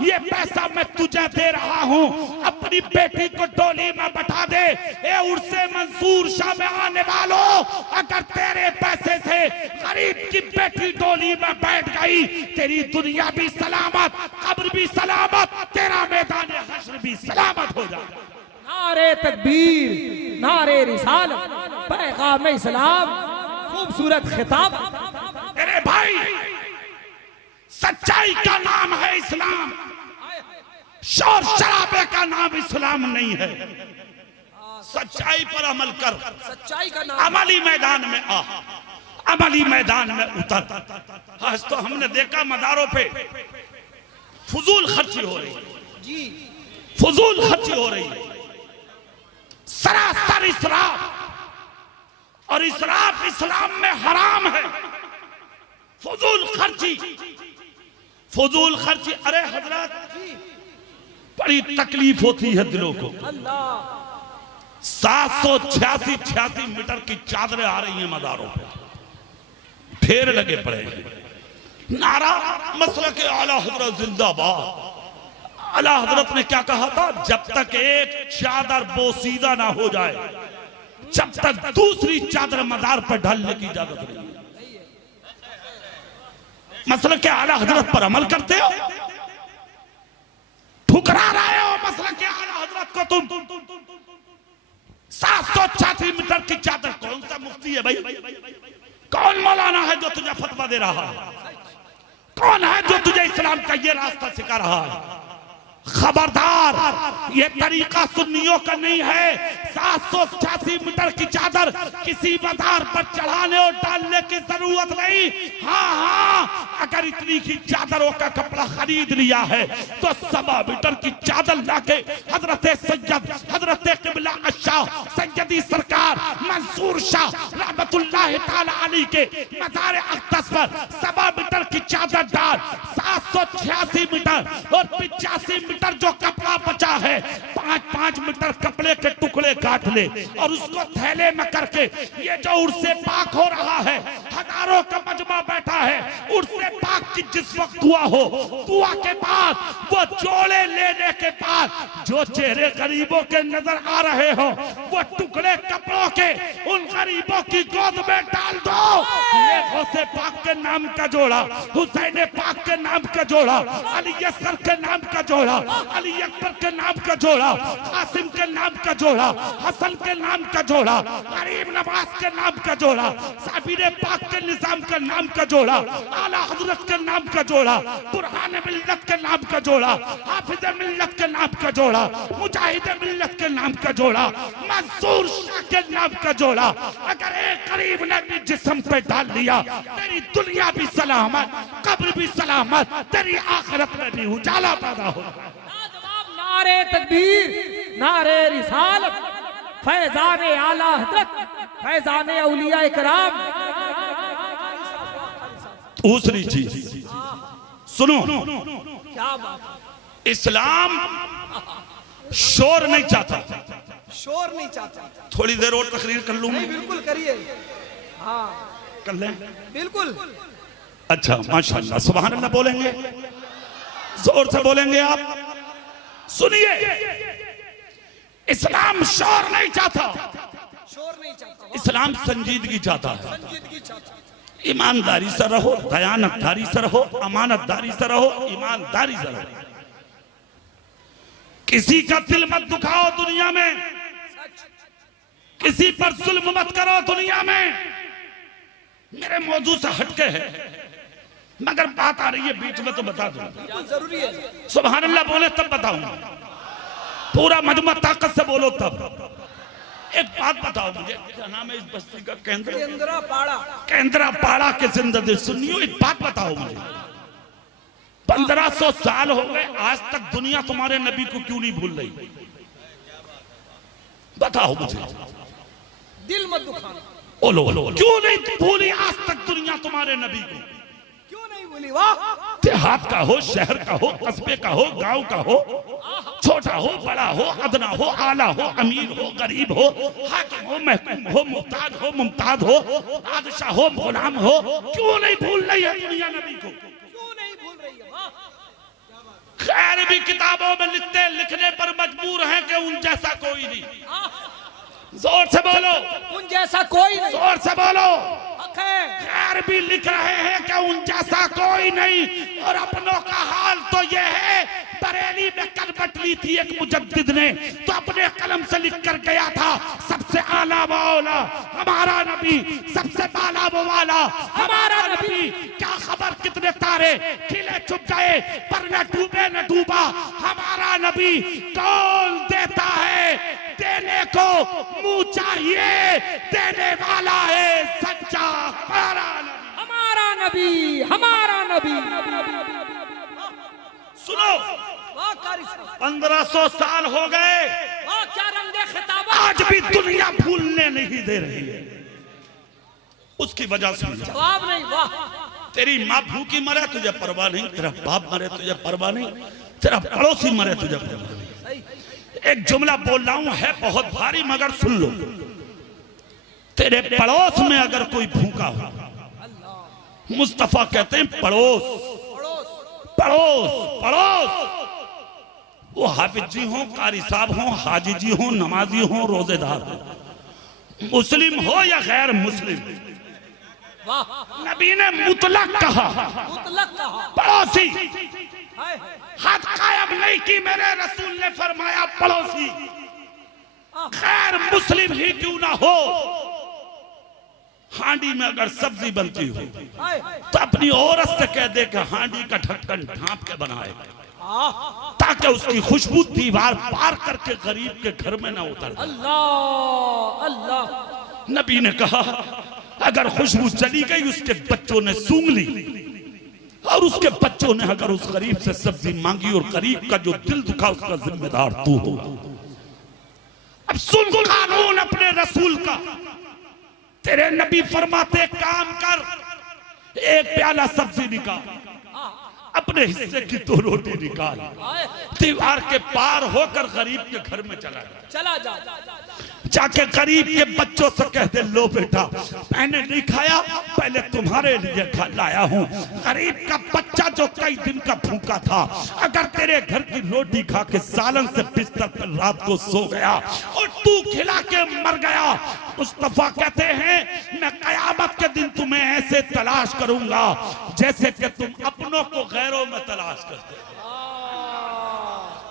ये पैसा मैं तुझे दे रहा हूँ, अपनी बेटी को डोली में बैठा दे। ए उर्से मंसूर शाह में आने वालों, अगर तेरे पैसे से गरीब की बेटी डोली में बैठ गई, तेरी दुनिया भी सलामत, कब्र भी सलामत, तेरा मैदान हश्र भी सलामत हो जाएगा। नारे तकबीर, नारे रिसालत, पैगाम इस्लाम, खूबसूरत खिताब। अरे भाई, सच्चाई का नाम है इस्लाम, शोर शराबे का नाम इस्लाम नहीं है। सच्चाई पर अमल कर, सच्चाई का नाम, अमली मैदान में आ, अमली मैदान में उतर। आज तो हमने देखा मदारों पे फजूल खर्ची हो रही जी, फजूल खर्ची हो रही है, सरासर इसराफ, और इसराफ इस्लाम में हराम है। फजूल खर्ची, फजूल खर्ची। अरे हजरत, बड़ी तकलीफ होती है दिलों को। 786 मीटर की चादरें आ रही हैं मदारों पे, फेर लगे पड़े हैं। नारा मसला के आला हजरत जिंदाबाद। आला हजरत ने क्या कहा था? जब तक एक चादर बोसीदा ना हो जाए, जब तक दूसरी चादर मदार पर डालने की इजाजत नहीं। मसला के आला हजरत पर अमल करते हो, ठुकरा रहे हो मसला के आला हजरत को तुम। 786 मीटर की चादर, कौन सा मुफ्ती है भाई? कौन मौलाना है जो तुझे फतवा दे रहा है? कौन है जो तुझे इस्लाम का ये रास्ता सिखा रहा है? खबरदार, ये तरीका सुन्नियों का नहीं है। 786 मीटर की चादर किसी बाजार पर चढ़ाने और डालने की जरूरत नहीं। हाँ हाँ, अगर इतनी की चादरों का कपड़ा खरीद लिया है तो 1.25 मीटर की चादर लाके हजरत सैयद हजरत क़िबला शाह सैयदी सरकार मंसूर शाह रहमतुल्लाह ताला अलैह के मज़ार अक़दस पर 1.25 मीटर की चादर डाल। 786 मीटर और 85 मीटर जो कपड़ा बचा है, 5-5 मीटर कपड़े के टुकड़े काट ले और उसको थैले में करके, ये जो उर्से पाक हो रहा है, हजारों का मजमा बैठा है, उर्से पाक की जिस वक्त दुआ हो, दुआ के बाद वो जोड़े लेने के बाद जो चेहरे गरीबों के नजर आ रहे हो, वो टुकड़े कपड़ों के उन गरीबों की गोद में डाल दो। ये गौसे पाक के नाम का जोड़ा, हुसैन पाक के नाम का जोड़ा, अली असगर के नाम का जोड़ा, अली अकबर के नाम का जोड़ा, कासिम के नाम का जोड़ा, हसन के नाम का जोड़ा, गरीब नवाज के नाम का जोड़ा, साबिर पाक के निजाम का नाम का जोड़ा, आला हजरत के नाम का जोड़ा, बुरहान मिल्लत के नाम का जोड़ा, हाफिज मिल्लत के नाम का जोड़ा, मुजाहिद मिल्लत के नाम का जोड़ा, मंसूर शाह के नाम का जोड़ा। अगर एक गरीब ने भी जिस्म पे डाल लिया, तेरी दुनिया भी सलामत, कब्र भी सलामत, तेरी आखिरत में भी उजाला पैदा होगा। नारे तकबीर, नारे रिसालत, फैजाने आला हजरत, फैजाने औलिया इकराम। दूसरी चीज सुनो, क्या बात? इस्लाम शोर नहीं चाहता। शोर नहीं चाहता। थोड़ी देर और तकरीर कर लूंगा। बिल्कुल करिए। हाँ कर लें? बिल्कुल। अच्छा, माशाअल्लाह, सुभान अल्लाह बोलेंगे, जोर से बोलेंगे आप। सुनिए, इस्लाम शोर नहीं चाहता, शोर नहीं चाहता। इस्लाम संजीदगी चाहता है। संजीदगी चाहता। ईमानदारी से रहो, दयानतदारी से रहो, अमानतदारी से रहो, ईमानदारी से रहो। किसी का दिल मत दुखाओ दुनिया में, किसी पर जुल्म मत करो दुनिया में। मेरे मौजू से हटके है, मगर बात आ रही है बीच में तो बता दूं। जरूरी है। सुभान अल्लाह बोले तब बताऊंगा, पूरा मजमा ताकत से बोलो तब। एक बात बताओ मुझे, क्या नाम है इस बस्ती का? केंद्रापाड़ा। केंद्रापाड़ा के जिंदगी सुनियो, एक बात बताओ मुझे, 1500 साल हो गए, आज तक दुनिया तुम्हारे नबी को क्यों नहीं भूल रही? बताओ मुझे। दिल मत दुखाना। बोलो, क्यों नहीं भूली आज तक दुनिया तुम्हारे नबी को? क्यों नहीं भूली? वाह। देहात का हो, शहर का हो, कस्बे का हो, गांव का हो, छोटा हो, बड़ा हो, अदना हो, आला हो, अमीर हो, गरीब हो, हाकिम हो, महकूम हो, मुख्तार हो, मुमताज हो, बादशाह हो, गुलाम हो, क्यों नहीं भूल रही है दुनिया नबी को? क्यों नहीं भूल रही है? खैर भी किताबों में लिखने पर मजबूर हैं कि उन जैसा कोई नहीं। जोर से बोलो, उन जैसा कोई नहीं। जोर से बोलो। हक है। खैर भी लिख रहे हैं कि उन जैसा कोई नहीं। और अपनों का हाल तो ये है, बरेली में कलबट ली थी एक मुजद्दिद ने, तो अपने कलम से लिख कर गया था, सबसे आला वाला हमारा नबी, सबसे बाला वो वाला हमारा नबी। क्या खबर कितने तारे खिले छुप गए, पर न डूबे न डूबा हमारा नबी। कौन देता है, देने को मुंह चाहिए, देने वाला है सच्चा हमारा नबी, हमारा नबी। सुनो, 1500 साल हो गए, क्या रंगे खिताब, आज भी दुनिया भूलने नहीं दे रही है। उसकी वजह से जवाब नहीं। वाह, तेरी माँ भूखी मरे तुझे परवाह नहीं, तेरा बाप मरे तुझे परवाह नहीं, तेरा पड़ोसी मरे तुझे परवाह नहीं। एक जुमला बोल रहा हूं, है बहुत भारी मगर सुन लो। तेरे पड़ोस में अगर कोई भूखा हो, मुस्तफा कहते हैं पड़ोस पड़ोस पड़ोस, वो हाफिज जी हो, कारी साहब हो, हाजी जी हो, नमाजी हो, रोजेदार हो, मुस्लिम हो या गैर मुस्लिम, नबी ने मुतलक कहा, मुतलक कहा, पड़ोसी। हाय, हद कायम नहीं की मेरे रसूल ने फरमाया पड़ोसी, गैर मुस्लिम ही क्यों ना हो। हांडी में अगर सब्जी बनती हो हाय, तो अपनी औरत से कह दे कि हांडी का ढक्कन ढांप के बनाए, ताकि उसकी खुशबू दीवार पार करके गरीब के घर में ना उतर। अल्लाह अल्लाह। नबी ने कहा अगर खुशबू चली गई, उसके बच्चों ने सूंघ ली, और उसके बच्चों ने अगर उस गरीब से सब्जी मांगी और गरीब का जो दिल दुखा, उसका जिम्मेदार तू हो। अब सुन कानून अपने रसूल का। तेरे नबी फरमाते काम कर, एक प्याला सब्जी निकाल, अपने हिस्से की 2 रोटी निकाल, दीवार के पार होकर गरीब के घर में चला जा, जाके गरीब के बच्चों से कह दे, लो बेटा मैंने नहीं खाया, पहले तुम्हारे लिए लाया हूँ। गरीब का बच्चा जो कई दिन का भूखा था, अगर तेरे घर की रोटी खा के सालन से बिस्तर पर रात को सो गया और तू खिला के मर गया, मुस्तफा कहते हैं मैं कयामत के दिन तुम्हें ऐसे तलाश करूंगा जैसे कि तुम अपनों को गैरों में तलाश करते हो।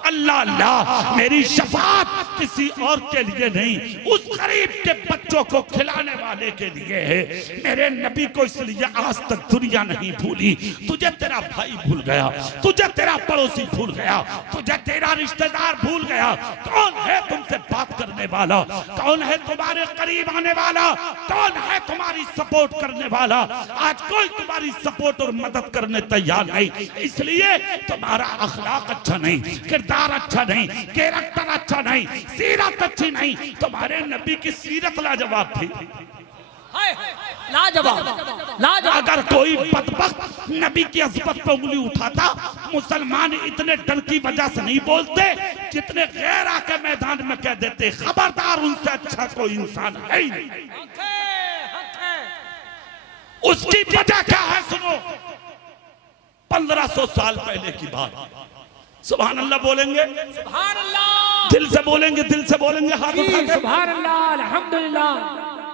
अल्लाह अल्लाह, मेरी शफाअत किसी और के लिए नहीं, उस गरीब के बच्चों को खिलाने वाले के लिए है। मेरे नबी को इसलिए आज तक दुनिया नहीं भूली। तुझे तेरा भाई भूल गया, तुझे तेरा पड़ोसी भूल गया, तुझे तेरा रिश्तेदार भूल गया। कौन है तुमसे बात करने वाला, कौन है तुम्हारे करीब आने वाला, कौन है तुम्हारी सपोर्ट करने वाला? आज कोई तुम्हारी सपोर्ट और मदद करने तैयार नहीं, इसलिए तुम्हारा अखलाक अच्छा नहीं, किरदार अच्छा नहीं, कैरेक्टर अच्छा नहीं, सीरत अच्छी नहीं। तुम्हारे नबी की सीरत लाजवाब थी, लाजवाब लाजवाब। अगर कोई बदबख्त नबी की अज़मत पे उंगली उठाता, मुसलमान इतने डर की वजह से नहीं बोलते जितने गैर आके मैदान में कह देते खबरदार उनसे अच्छा कोई इंसान है ही नहीं। उसकी वजह क्या है सुनो, 1500 साल पहले की बात। सुभान अल्लाह बोलेंगे, सुभान अल्लाह, दिल से बोलेंगे, दिल से बोलेंगे, हाथ उठा के सुभान अल्लाह, अल्हम्दुलिल्लाह।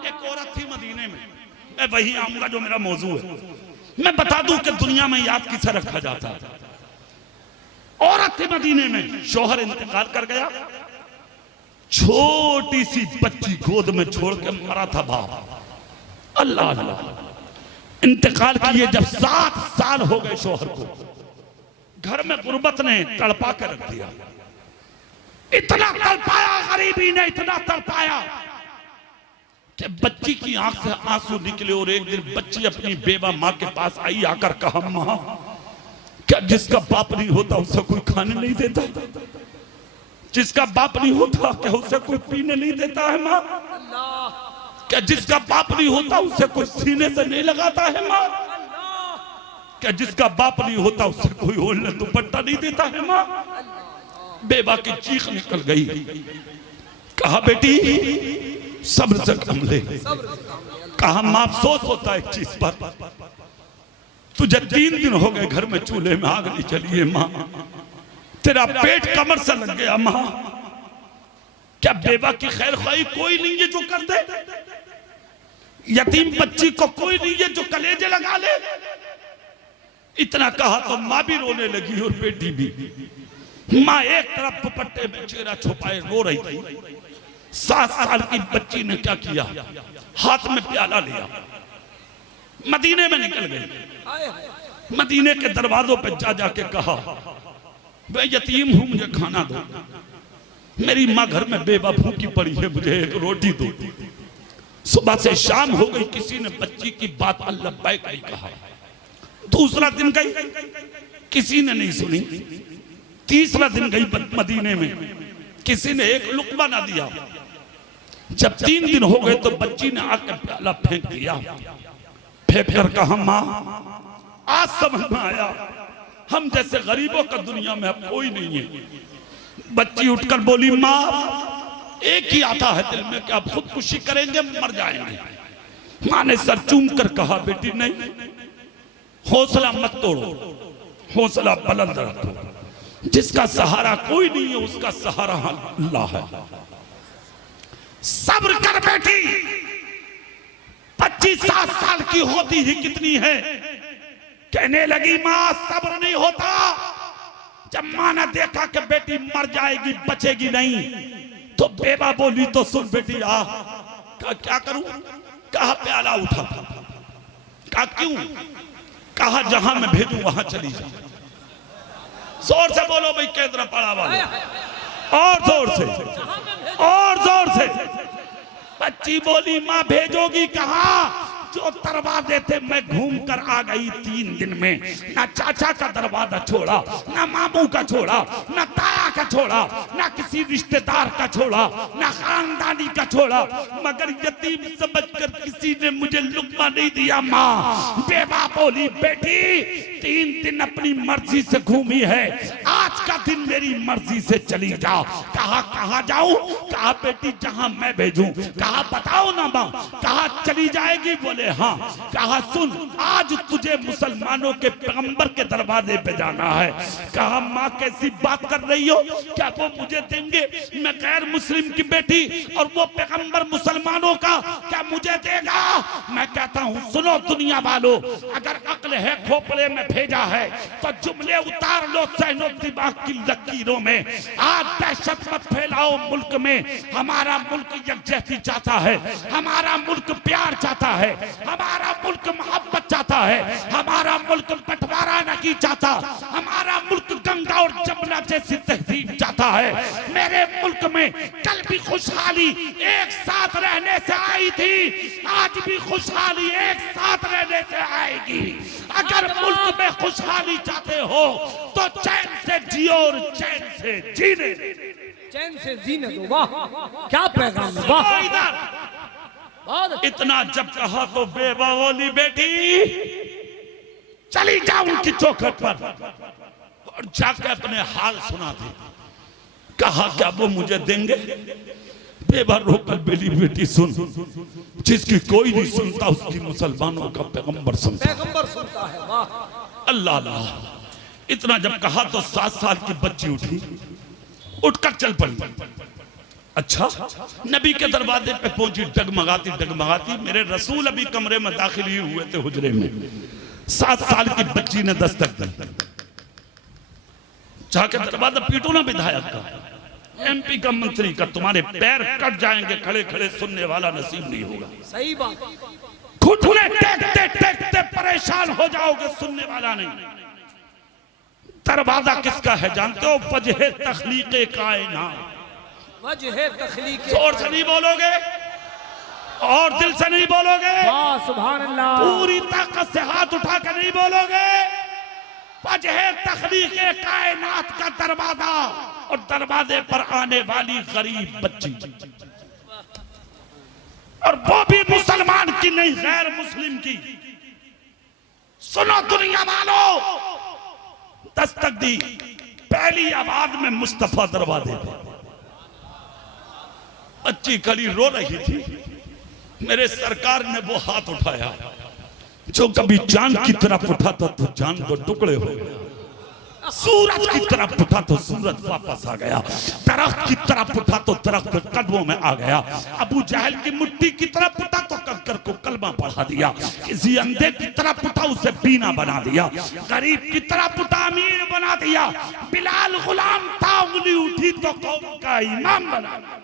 एक औरत थी मदीने में, मैं वही आऊंगा जो मेरा मौजू है। मैं बता दूं कि दुनिया में याद किसे रखा जाता है। औरत थी मदीने में, शौहर इंतकाल कर गया, छोटी सी बच्ची गोद में छोड़ के मरा था बाप। अल्लाह अल्लाह, इंतकाल किए जब 7 साल हो गए शौहर को, घर में गुर्बत ने तड़पा के रख दिया। इतना तड़पाया गरीबी ने, इतना तड़पाया कि बच्ची की आंख से आंसू निकले। और एक दिन बच्ची अपनी बेवा माँ के पास आई, आकर कहा माँ, क्या जिसका बाप नहीं होता उसे कोई खाने नहीं देता? जिसका बाप नहीं होता क्या उसे कोई पीने नहीं देता है माँ? क्या जिसका बाप नहीं होता उसे कोई सीने से नहीं लगाता है माँ? क्या जिसका बाप नहीं होता उसे कोई ओढ़ने दुपट्टा नहीं देता है माँ? बेवा की चीख निकल गई। कहा बेटी सब्र से काम ले। कहा माँ अफसोस होता है एक चीज पर, तुझे 3 दिन हो गए घर में चूल्हे में आग नहीं चली है माँ, तेरा पेट कमर से लग गया मां। क्या बेवा की खैर ख्वाही कोई नहीं है जो कर दे? यतीम बच्ची को कोई नहीं है जो कलेजे लगा ले? इतना कहा तो माँ भी रोने लगी और बेटी भी। माँ एक तरफ दुपट्टे में चेहरा छुपाए रो रही थी। 7 साल की बच्ची ने क्या किया, हाथ में प्याला लिया, मदीने में निकल गई। मदीने के दरवाजों पे जा जाके कहा, मैं यतीम हूं, मुझे खाना दो। मेरी माँ घर में बेवा भूखी पड़ी है, मुझे एक रोटी दो। सुबह से शाम हो गई, किसी ने बच्ची की बात अल्लाह बैक नहीं कहा। दूसरा दिन गई, किसी ने नहीं सुनी। तीसरा दिन गई मदीने में, किसी ने एक लुकमा ना दिया। जब 3 दिन हो गए तो बच्ची ने आकर प्याला फेंक दिया। फेंक कर कहा, माँ आज समझ में आया हम जैसे गरीबों का दुनिया में अब कोई नहीं है। बच्ची उठकर बोली, माँ एक ही आता है दिल में कि आप खुदकुशी करेंगे, मर जाएंगे। माँ ने सर चूम कर कहा, बेटी नहीं, हौसला मत तोड़ो, हौसला बुलंद रखो। जिसका सहारा कोई नहीं है उसका सहारा अल्लाह है। सब्र कर बेटी। 25-7 साल की होती ही कितनी है। कहने लगी, मां सब्र नहीं होता। जब मां ने देखा कि बेटी मर जाएगी, बचेगी नहीं, तो बेवा बोली, तो सुन बेटी आ। कहा क्या करूं? कहा प्याला उठा। कहा क्यों? कहा जहां मैं भेजूं वहां चली जा। जोर से बोलो भाई, केंद्र पड़ा वाला, और जोर से, और जोर से। बच्ची बोली, मां भेजोगी कहां? जो दरवाजे थे मैं घूम कर आ गई 3 दिन में। ना चाचा का दरवाजा छोड़ा, ना मामू का छोड़ा, ना ताया का छोड़ा, ना किसी रिश्तेदार का छोड़ा, ना खानदानी का छोड़ा, मगर यतीम समझकर किसी ने मुझे लुकमा नहीं दिया। माँ बेवा बोली, बेटी 3 दिन अपनी मर्जी से घूमी है, आज का दिन मेरी मर्जी से चली जाओ। कहा कहाँ जाऊं? कहा बेटी जहां मैं भेजूं। कहा बताओ ना माँ। कहा चली जाएगी? बोले हाँ। कहा सुन, आज तुझे मुसलमानों के पैगंबर के दरवाजे पे जाना है। कहा माँ कैसी बात कर रही हो? क्या वो मुझे देंगे? मैं गैर मुस्लिम की बेटी, और वो पैगंबर मुसलमानों का क्या मुझे देगा? मैं कहता हूँ सुनो दुनिया वालों, अगर अक्ल है खोपड़े में भेजा है तो जुमले उतार लो सहनो दिमाग की लकीरों में। आज दहशत मत फैलाओ मुल्क में। हमारा मुल्क यकजहती चाहता है, हमारा मुल्क प्यार चाहता है, हमारा मुल्क मोहब्बत चाहता है, हमारा मुल्क बंटवारा नहीं चाहता, हमारा मुल्क गंगा और जमुना जैसी तहजीब चाहता है। मेरे मुल्क में कल भी खुशहाली एक साथ रहने से आई थी, आज भी खुशहाली एक साथ रहने से आएगी। अगर मुल्क में खुशहाली चाहते हो तो चैन से जियो और चैन से जीने, चैन से जीने दो। वाह क्या पैगाम, वाह। इतना जब कहा तो बेवा बोली, बेटी चली जाओ उनकी चौखट पर और जाके अपने हाल सुना दे। कहा क्या वो मुझे देंगे? बेवा रोकर बोली, बेटी सुन, जिसकी कोई नहीं सुनता उसकी मुसलमानों का पैगंबर सुनता है। वाह अल्लाह अल्लाह। इतना जब कहा तो 7 साल की बच्ची उठी, उठकर चल पड़ी। अच्छा, नबी के दरवाजे पे पहुंची, डगमगाती डगमगाती। मेरे रसूल अभी कमरे में दाखिल ही हुए थे हुजरे में। 7 साल की बच्ची ने दस्तक दी। जाके दरवाजा पीटो ना विधायक का, MP का, मंत्री का, तुम्हारे पैर कट जाएंगे, खड़े खड़े सुनने वाला नसीब नहीं होगा। सही बात। घुटने टेकते टेकते परेशान हो जाओगे, सुनने वाला नहीं। दरवाजा किसका है जानते हो? वजह तख्लीक़े कायनात। वजह तख्लीक़े, जोर से नहीं बोलोगे और दिल से नहीं बोलोगे, वाह सुभान अल्लाह, पूरी ताकत से हाथ उठा कर नहीं बोलोगे। वजह तख्लीक़े कायनात का दरवाजा, और दरवाजे पर आने वाली गरीब बच्ची, और वो भी मुसलमान की नहीं, गैर मुस्लिम की। सुनो दुनिया वालों, दस्तक दी, पहली आवाज में मुस्तफा दरवाजे पे। बच्ची खड़ी रो रही थी। मेरे सरकार ने वो हाथ उठाया जो कभी चांद की तरफ उठाता तो चांद को टुकड़े हो गया। सूरज की तरफ उठा तो सूरज वापस आ गया, दरख्त की तरफ उठा तो दरख्त कदमों में आ गया, अबू जहल की मुट्ठी की तरफ उठा तो कंकर को कलमा पढ़ा दिया, किसी अंधे की तरफ उठा उसे बीना बना दिया, गरीब की तरफ उठा अमीर बना दिया, बिलाल गुलाम था उंगली उठी तो कौम का इमाम बना दिया।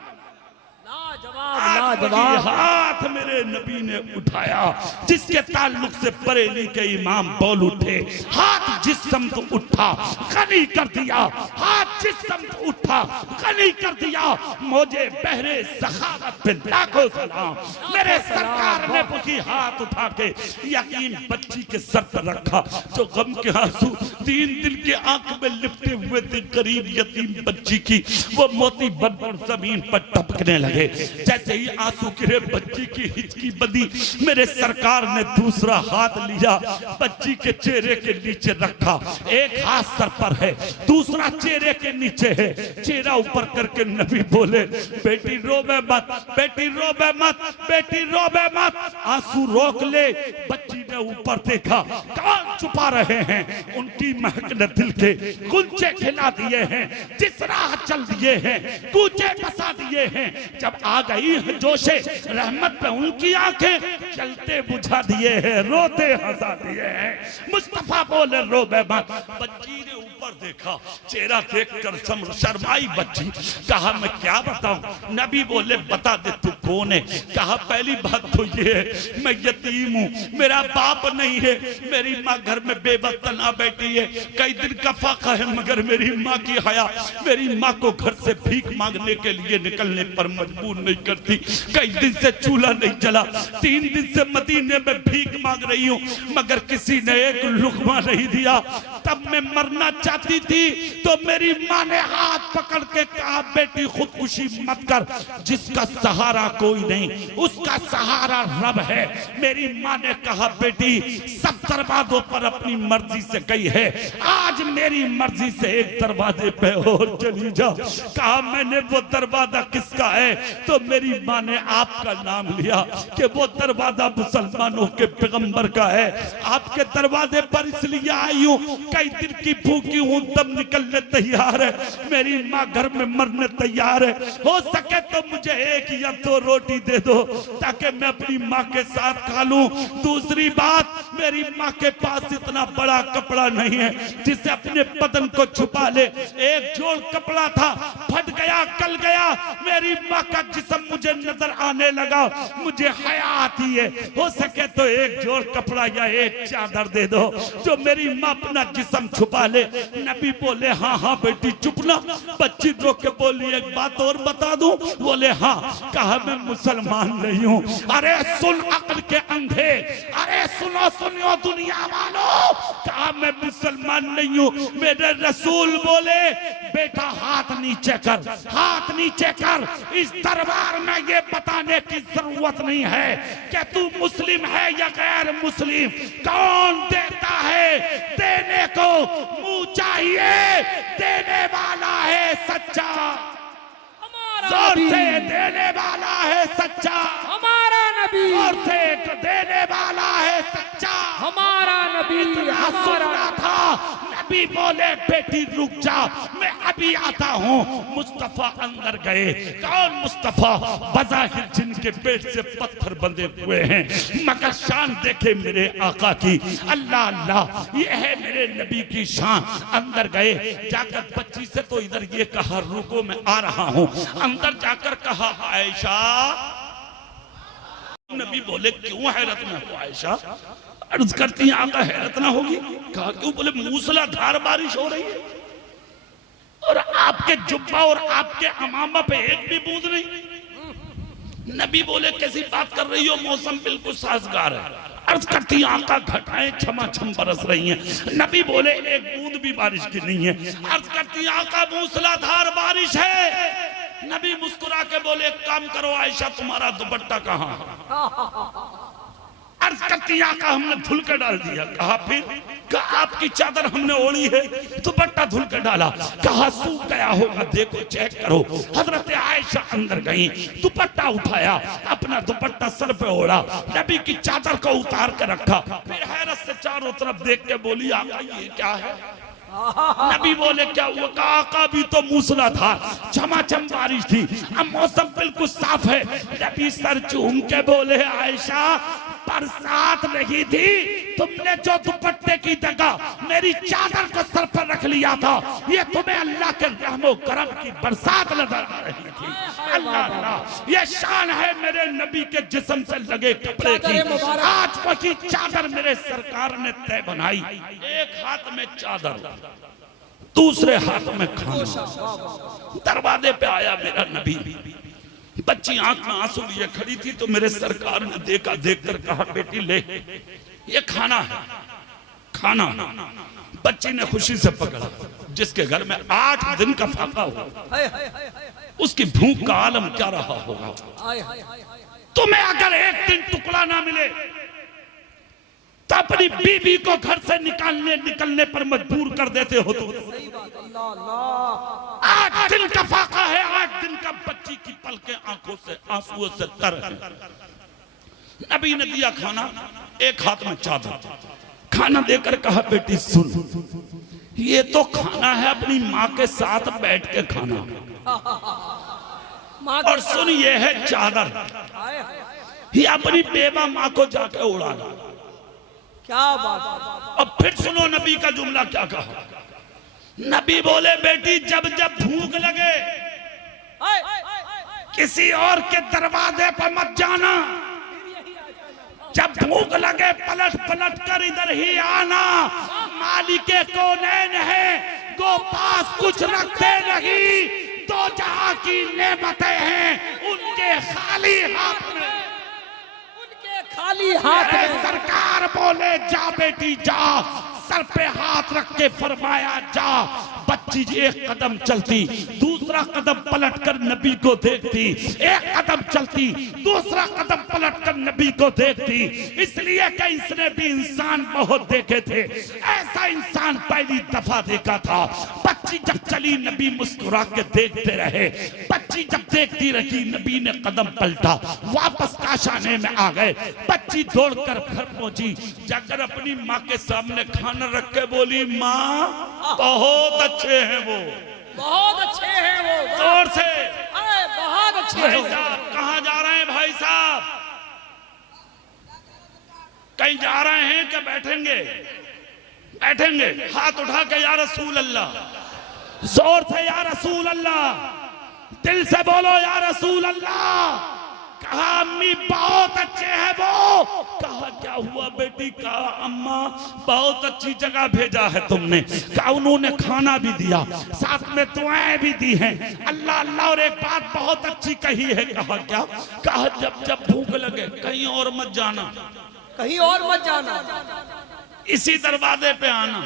हाथ मेरे नबी ने उठाया जिसके ताल्लुक से बरेली के इमाम बोल उठे, हाथ जिस समत उठा गनी कर दिया, हाथ जिस समत उठा गनी कर दिया, मुझे बहरे सखावत पे लाखों सलाम। मेरे सरकार ने उसी हाथ उठा के यकीन बच्ची के सर पर रखा, जो गम के आंसू 3 दिन के आंख में लिपटे हुए थे गरीब यतीम बच्ची की, वो मोती बन जमीन पर टपकने लगे। जैसे ही आंसू गिरे बच्ची की हिचकी बंधी, मेरे सरकार ने दूसरा हाथ लिया, बच्ची के चेहरे के नीचे रखा, एक हाथ सर पर है, दूसरा चेहरे के नीचे है, चेहरा ऊपर करके नबी बोले, बेटी रोवे मत, बेटी रोवे मत, बेटी रोवे मत, आंसू रोक ले। बच्ची ने ऊपर देखा, कान छुपा रहे हैं, उनकी महक ने दिल के गुंजे खिला दिए हैं, जिस राह चल दिए हैं कूचे बसा दिए हैं, जब आ गई है जोशे रहमत पे उनकी आंखें चलते बुझा दिए हैं, रोते हंसा दिए हैं। मुस्तफा बोले रोबे मत। बच्ची ने ऊपर देखा, चेहरा देखकर शर्माई बच्ची, कहा मैं क्या बताऊं। नबी बोले बता दे तू कौन है। कहा पहली बात तो ये है मैं यतीम हूँ, मेरा बाप नहीं है, मेरी माँ घर में बेवतना बैठी है, कई दिन का फाका है, मगर मेरी माँ की हया मेरी माँ को घर से भीख मांगने के लिए निकलने पर मजबूर नहीं करती। कई दिन से चूल्हा नहीं जला, 3 दिन से मदीने में भीख मांग रही हूँ, मगर किसी ने एक लुकमा नहीं दिया। तब मैं मरना चाहती थी तो मेरी माँ ने हाथ पकड़ के कहा बेटी खुदकुशी मत कर, जिसका सहारा कोई नहीं उसका सहारा रब है। मेरी माँ ने कहा बेटी सब दरवाजों पर अपनी मर्जी से गई है, आज मेरी मर्जी से एक दरवाजे पे और चली जा। कहा मैंने वो दरवाजा किसका है, तो मेरी माँ ने आपका नाम लिया कि वो दरवाजा मुसलमानों के पैगंबर का है, आपके दरवाजे पर इसलिए आई हूँ, कई दिन की भूखी हूँ, तब निकलने तैयार है, मेरी माँ घर में मरने तैयार है, हो सके तो मुझे 1 या 2 रोटी दे दो ताकि मैं अपनी माँ के साथ खा लूं। दूसरी बात, मेरी माँ के पास इतना बड़ा कपड़ा नहीं है जिसे अपने बदन को छुपा ले, एक जोड़ कपड़ा था फट गया कल गया, मेरी माँ का जिस्म मुझे नजर आने लगा, मुझे हया आती है, हो सके तो एक जोड़ कपड़ा या एक चादर दे दो जो मेरी माँ अपना जिस्म छुपा ले। नबी बोले हाँ हाँ बेटी चुप ना। बच्ची रो के बोली एक बात और बता दूं, बोले हाँ। कहा मैं मुसलमान नहीं हूँ। अरे सुन अक्ल के अंधे, अरे सुनो सुनियो दुनिया वालों, कहा मैं मुसलमान नहीं हूँ। मेरे रसूल बोले बेटा हाथ नीचे कर, हाथ नीचे कर, इस दरबार में ये बताने की जरूरत नहीं है कि तू मुस्लिम है या गैर मुस्लिम, कौन देता है, देने को मुंह चाहिए, देने वाला है सच्चा, जोर से देने वाला है सच्चा, हमारा नबी, जोर से देने वाला है सच्चा, हमारा नबी, हमारा था। नबी बोले बेटी रुक जा, मैं अभी आता हूँ। मुस्तफा अंदर गए। कौन मुस्तफा? बज़ाहिर जिनके पेट से पत्थर बंधे हुए हैं, मगर शान देखे मेरे आका की, अल्लाह अल्लाह, ये है मेरे नबी की शान। अंदर गए, जाकर बच्ची से तो इधर ये कहा रुको मैं आ रहा हूँ, अंदर जाकर कहा आयशा। नबी बोले क्यों हैरत में हो आयशा? अर्ज करती हैं आका हैरत ना होगी। कहा क्यों? बोले मूसलाधार बारिश हो रही है और आपके जुब्बा और आपके अमामा पे एक भी बूंद नहीं। नबी बोले कैसी बात कर रही हो, मौसम बिल्कुल साजगार है। अर्ज करती आका घटाएं छमाछम बरस रही हैं। नबी बोले एक बूंद भी बारिश की नहीं है। अर्ज करती आका मूसलाधार बारिश है। नबी मुस्कुरा के बोले एक काम करो आयशा, तुम्हारा दुपट्टा कहाँ? अर्ज करती आका हमने धुल कर डाल दिया। कहा फिर? कहा आपकी चादर हमने ओढ़ी है, दुपट्टा धुल कर डाला। कहा सूख गया होगा, देखो चेक करो। हजरत आयशा अंदर गई, दुपट्टा उठाया, अपना दुपट्टा सर पे ओढ़ा, नबी की चादर को उतार कर रखा, फिर हैरत से चारों तरफ देख के बोली आका ये क्या है? नबी बोले क्या हुआ? आका भी तो मूसला था, झमाझम बारिश थी, अब मौसम बिल्कुल साफ है। नबी सर चूम के बोले आयशा बरसात नहीं थी, तुमने जो दुपट्टे की जगह मेरी चादर को सर पर रख लिया था, ये तुम्हें अल्लाह के रहमो करम की बरसात नजर आ रही थी। अल्लाह अल्लाह, ये शान है मेरे नबी के जिस्म से लगे कपड़े की। आज वही चादर मेरे सरकार ने तय बनाई, एक हाथ में चादर, दूसरे हाथ में खाना। दरवाजे पे आया मेरा नबी, बच्ची आंख में आंसू लिए खड़ी थी, तो मेरे सरकार ने देखा, देखकर कहा बेटी ले, ये खाना है, खाना। बच्ची ने खुशी से पकड़ा। जिसके घर में 8 दिन का फाका हो, उसकी भूख का आलम क्या रहा होगा। तुम्हें अगर एक दिन टुकड़ा ना मिले तो अपनी बीवी को घर से निकलने पर मजबूर कर देते हो। तो 8 दिन का फाका है, 8 दिन का बच्ची की पलकें आंखों से आंसुओं से तर है। नबी ने दिया खाना, एक हाथ में चादर, खाना देकर कहा बेटी सुन, ये तो खाना है अपनी माँ के साथ बैठ के खाना, और सुन ये है चादर, ये अपनी बेवा माँ को जाके उड़ाना। क्या बात। अब फिर सुनो नबी का जुमला क्या कहा। नबी बोले बेटी जब जब भूख लगे किसी और के दरवाजे पर मत जाना, जब भूख लगे पलट पलट कर इधर ही आना। मालिके कौनैन है, गो पास कुछ रखते नहीं, तो जहां की नेमतें हैं उनके खाली हाथ में, खाली हाथ में। सरकार बोले जा बेटी जा, सर पे हाथ रख के फरमाया जा। बच्ची एक कदम चलती, दूसरा कदम पलटकर नबी को देखती, एक कदम चलती, दूसरा कदम पलटकर नबी को देखती। इसलिए कि इसने भी इंसान बहुत देखे थे, ऐसा इंसान पहली दफा देखा था। बच्ची जब चली नबी मुस्कुरा के देखते रहे, बच्ची जब देखती रही नबी ने कदम पलटा, वापस काशाने में आ गए। बच्ची दौड़कर घर पहुंची, जाकर अपनी माँ के सामने खाना रख के बोली माँ बहुत अच्छे हैं वो, बहुत अच्छे हैं वो, जोर से बहुत अच्छे भाई हैं। साहब कहाँ जा रहे हैं भाई साहब? कहीं जा रहे हैं क्या? बैठेंगे बैठेंगे, हाथ उठा के या रसूल अल्लाह, जोर से या रसूल अल्लाह, दिल से बोलो या रसूल अल्लाह। कहा अम्मी बहुत अच्छे हैं वो। कहा क्या हुआ बेटी? कहा अम्मा बहुत अच्छी जगह भेजा है तुमने। कहा उन्होंने खाना भी दिया, साथ में दुआएं भी दी हैं, अल्लाह अल्लाह, और एक बात बहुत अच्छी कही है। कहा क्या? कहा जब जब भूख लगे कहीं और मत जाना, कहीं और मत जाना, इसी दरवाजे पे आना।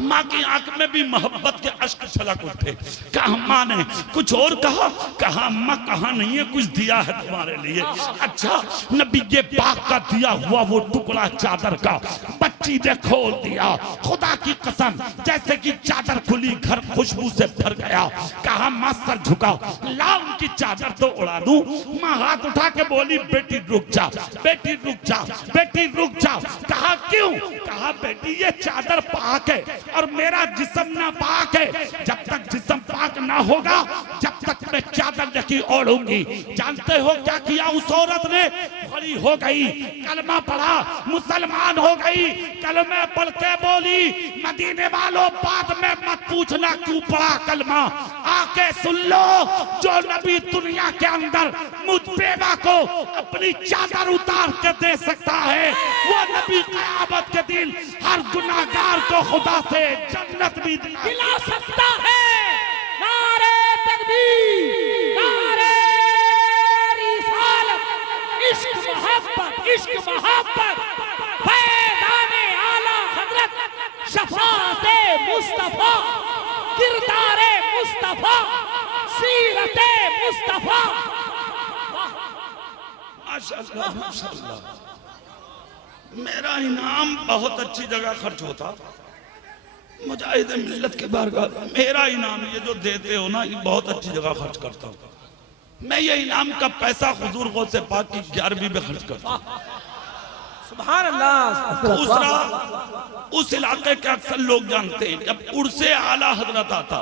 माँ की आंख में भी मोहब्बत के अश्क छलक उठे। कहा माँ ने कुछ और कहा? कहा अम्मा कहा नहीं है, कुछ दिया है तुम्हारे लिए। अच्छा नबी ये पाक का दिया हुआ वो टुकड़ा चादर का बच्ची ने खोल दिया। खुदा की कसम जैसे कि चादर खुली घर खुशबू से भर गया। कहा माँ सर झुका, ला उनकी चादर तो उड़ा दूं। माँ हाथ उठा के बोली बेटी रुक जा, बेटी रुक जा, बेटी रुक जा। कहा क्यों? कहा बेटी ये चादर पाक है और मेरा जिस्म ना पाक है। जब तक जिस्म पाक ना होगा जब तक मैं चादर नहीं ओढ़ूंगी। जानते हो क्या किया उस औरत ने? खड़ी हो गई, कलमा पढ़ा, मुसलमान हो गई। कलमे पढ़ के बोली मदीने वालों बाद में मत पूछना क्यों पढ़ा कलमा, आके सुन लो जो नबी दुनिया के अंदर मुझ बेवा को अपनी चादर उतार के दे सकता है, वो नबी क़यामत के दिन हर गुनाहगार को खुदा से जन्नत भी दिला सकता है। नारे तकबीर, नारे रिसालत, इश्क मोहब्बत, इश्क मोहब्बत, फैज़ाने आला हज़रत, शफ़ाअते मुस्तफ़ा, किरदारे मुस्तफ़ा, सीरते मुस्तफ़ा। माशाअल्लाह माशाअल्लाह। मेरा इनाम बहुत अच्छी जगह खर्च होता, मुजाहिद मिल्लत के बारगाह में मेरा इनाम ये जो देते हो ना ये बहुत अच्छी जगह खर्च करता हूँ। मैं ये इनाम का पैसा हुजूर गौसे पाक की 11वीं में खर्च करता हूँ। सुभान अल्लाह। दूसरा, उस इलाके के अक्सर लोग जानते हैं जब उर्से आला हजरत आता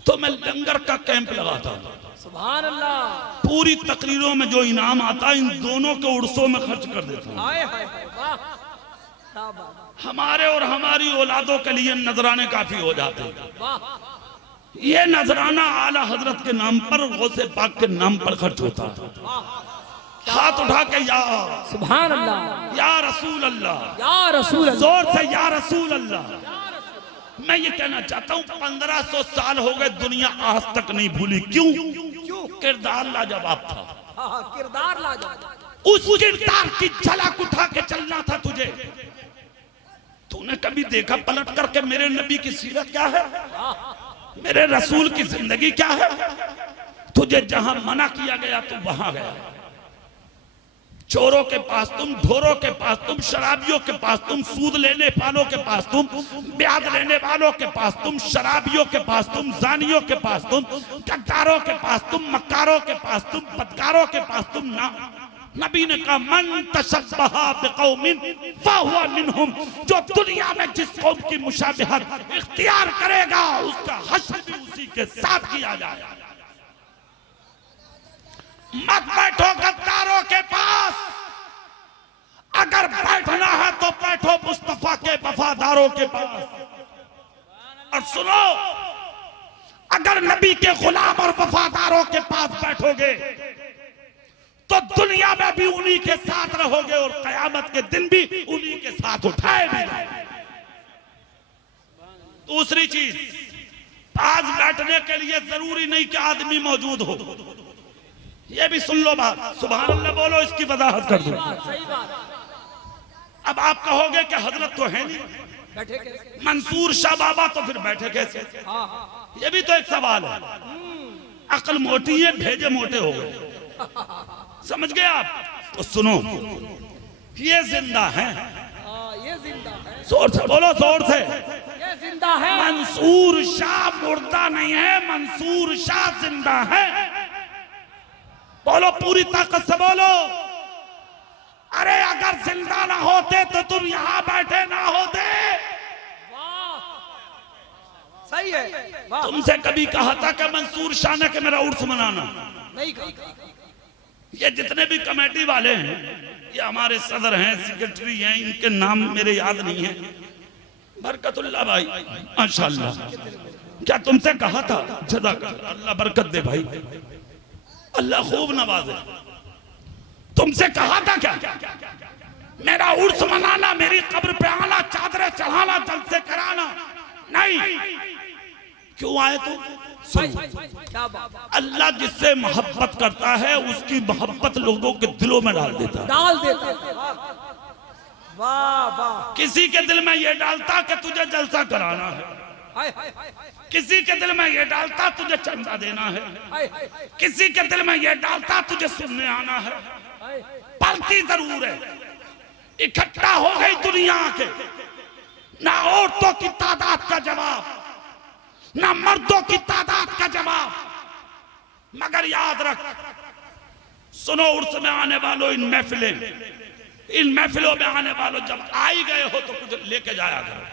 तो मैं लंगर का कैंप लगाता। सुभान अल्लाह। पूरी तकरीरों में जो इनाम आता इन दोनों के उर्सों में खर्च कर देता। हाय हाय हाय, वाह क्या बात। हमारे और हमारी औलादों के लिए नजराने काफी हो जाते हैं। वाह ये नजराना आला हजरत के नाम पर, गौसे पाक के नाम पर खर्च होता है। हाथ उठा के या सुभान अल्लाह, या रसूल अल्लाह, या रसूल अल्लाह। जोर से या रसूल अल्लाह। मैं ये कहना चाहता हूँ 1500 साल हो गए, दुनिया आज तक नहीं भूली। क्यों? किरदार लाजवाब था। हाँ, किरदार लाजवाब। उस किरदार की झलक उठा के चलना था तुझे। तूने कभी देखा पलट करके मेरे नबी की सीरत क्या है, मेरे रसूल की जिंदगी क्या है? तुझे जहां मना किया गया तू वहां गया। चोरों के पास तुम, ढोरों के पास तुम, शराबियों के पास तुम, सूद लेने वालों के पास तुम, ब्याज लेने वालों के पास तुम, शराबियों के पास तुम, जानियों के पास तुम, गद्दारों के पास तुम, मक्कारों के पास तुम, बदकारों के पास तुम ना। नबी ने कहा मन तशब्बहा बिकौमिन फहुवा मिनहुम, जो दुनिया में जिस कौम की मुशाबिहत इख्तियार करेगा उसका हश्र भी उसी के साथ किया जाएगा। मत बैठो गद्दारों के पास, अगर बैठना है तो बैठो मुस्तफा के वफादारों के पास। और सुनो, अगर नबी के गुलाम और वफादारों के पास बैठोगे तो दुनिया में भी उन्हीं के साथ रहोगे और कयामत के दिन भी उन्हीं के साथ उठाए भी जाओगे। दूसरी चीज, पास बैठने के लिए जरूरी नहीं कि आदमी मौजूद हो। ये भी सुन लो बात, सुभान अल्लाह बोलो, इसकी वजाहत कर दूं। सही बात। अब आप कहोगे कि हजरत तो है नहीं, बैठे कैसे? मंसूर शाह बाबा तो फिर बैठे कैसे? ये भी तो एक सवाल है। अकल मोटी है, भेजे मोटे हो गए। समझ गए आप? तो सुनो, ये जिंदा है। ये जिंदा है। जोर से बोलो, जोर से। ये जिंदा है। मंसूर शाह मुर्दा नहीं है, मंसूर शाह जिंदा है। बोलो, पूरी ताकत से बोलो। अरे अगर जिंदा ना होते तो तुम यहां बैठे ना होते। सही है। वाह। तुमसे कभी कहा था कि मंसूर शाह ने कि मेरा उर्स मनाना? नहीं कहा। ये जितने भी कमेटी वाले हैं, ये हमारे सदर हैं, सेक्रेटरी हैं, इनके नाम मेरे याद नहीं है। बरकतुल्लाह भाई, माशाअल्लाह। क्या तुमसे कहा था? जज़ाकल्लाह, अल्लाह बरकत दे भाई, अल्लाह खूब नवाजे। तुमसे कहा था क्या मेरा उर्स मनाना, मेरी कब्र पे आना, चादरें चढ़ाना, जलसे कराना? नहीं। क्यों आए तुम? क्या बात। अल्लाह जिससे मोहब्बत करता है उसकी मोहब्बत लोगों के दिलों में डाल देता है। डाल देता है। वाह वाह। किसी के दिल में ये डालता कि तुझे जलसा कराना है, हाय हाय हाय। किसी के दिल में ये डालता तुझे चंदा देना है, हाय हाय। किसी के दिल में ये डालता तुझे सुनने आना है। पलती जरूर है, इकट्ठा हो गई दुनिया के, ना औरतों की तादाद का जवाब, ना मर्दों की तादाद का जवाब। मगर याद रख, सुनो, उर्स में आने वालों, इन महफिलों में आने वालों, जब आई गए हो तो कुछ लेके जाया करो।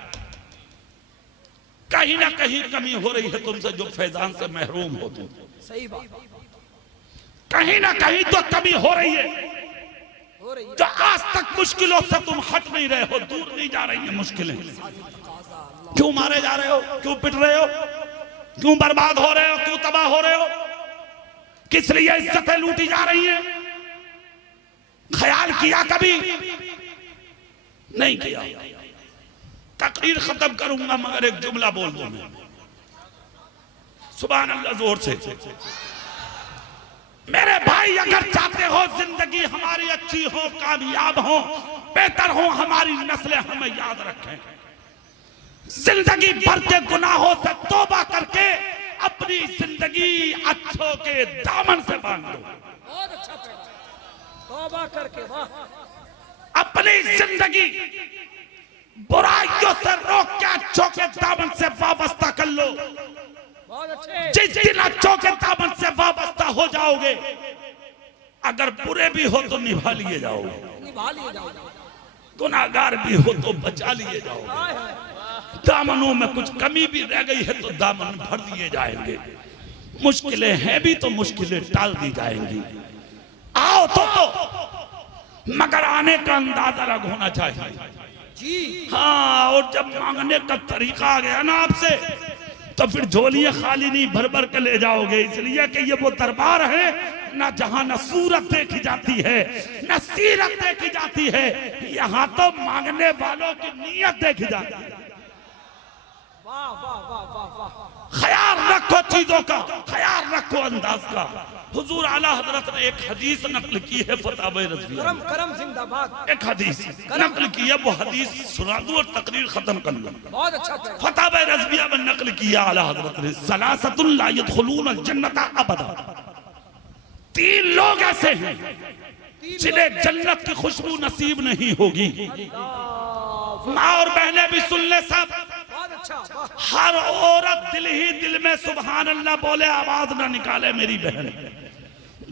कहीं ना कहीं कमी हो रही है तुमसे जो फैजान से महरूम हो तुम। सही बात। कहीं ना कहीं तो कमी हो रही है, हो रही है। जो आज तक मुश्किलों से तुम हट नहीं रहे हो, दूर नहीं जा रही है मुश्किलें। क्यों मारे जा रहे हो? क्यों पिट रहे हो? क्यों बर्बाद हो रहे हो? क्यों तबाह हो रहे हो? किस लिए इज्जतें लूटी जा रही हैं? ख्याल किया कभी? नहीं किया। तकरीर खत्म करूंगा मगर एक जुमला बोल दूं मैं। सुभान अल्लाह, जोर से। मेरे भाई, अगर चाहते हो जिंदगी हमारी अच्छी हो, कामयाब हो, बेहतर हो, हमारी नस्लें हमें याद रखें, जिंदगी भर के गुनाहों से तौबा करके अपनी जिंदगी अच्छों के दामन से बांध लो। बहुत अच्छा पैगाम। तौबा करके। वाह। अपनी जिंदगी बुराइयों से रोक के अच्छों के दामन से वाबस्ता कर लो। बहुत अच्छे। जिस दिन अच्छों के दामन से वाबस्ता हो जाओगे, अगर बुरे भी हो तो निभा लिए जाओगे। छुपा लिए जाओ। गुनाहगार भी हो तो बचा लिए जाओ। दामनों में कुछ कमी भी रह गई है तो दामन भर दिए जाएंगे। मुश्किलें हैं भी तो मुश्किलें टाल दी जाएंगी। आओ तो मगर आने का अंदाजा अलग होना चाहिए जी। हाँ, और जब मांगने का तरीका आ गया ना आपसे तो फिर झोलियां खाली नहीं भर भर के ले जाओगे। इसलिए कि ये वो दरबार है ना जहां न सूरत देखी जाती है न सीरत देखी जाती है, यहाँ तो मांगने वालों की नीयत देखी जाती है। वाह वाह वाह वाह वाह। ख्याल रखो चीजों का, ख्याल रखो अंदाज का। हुजूर आला हजरत ने एक हदीस नकल की है फतावे रज़विया। करम करम जिंदाबाद। एक हदीस नकल की है, वो हदीस सुना दूं और तकरीर खत्म कर लूं। बहुत अच्छा पैगाम। फतावे रज़विया में नकल किया आला हजरत ने, सलासतुन ला यदखुलून अल-जन्नता अबदा। 3 लोग ऐसे हैं जिन्हें जन्नत की खुशबू नसीब नहीं होगी। माँ और बहनें भी सुन ले सब। बहुत अच्छा। हर औरत दिल ही दिल में सुभान अल्लाह बोले, आवाज ना निकाले मेरी बहन।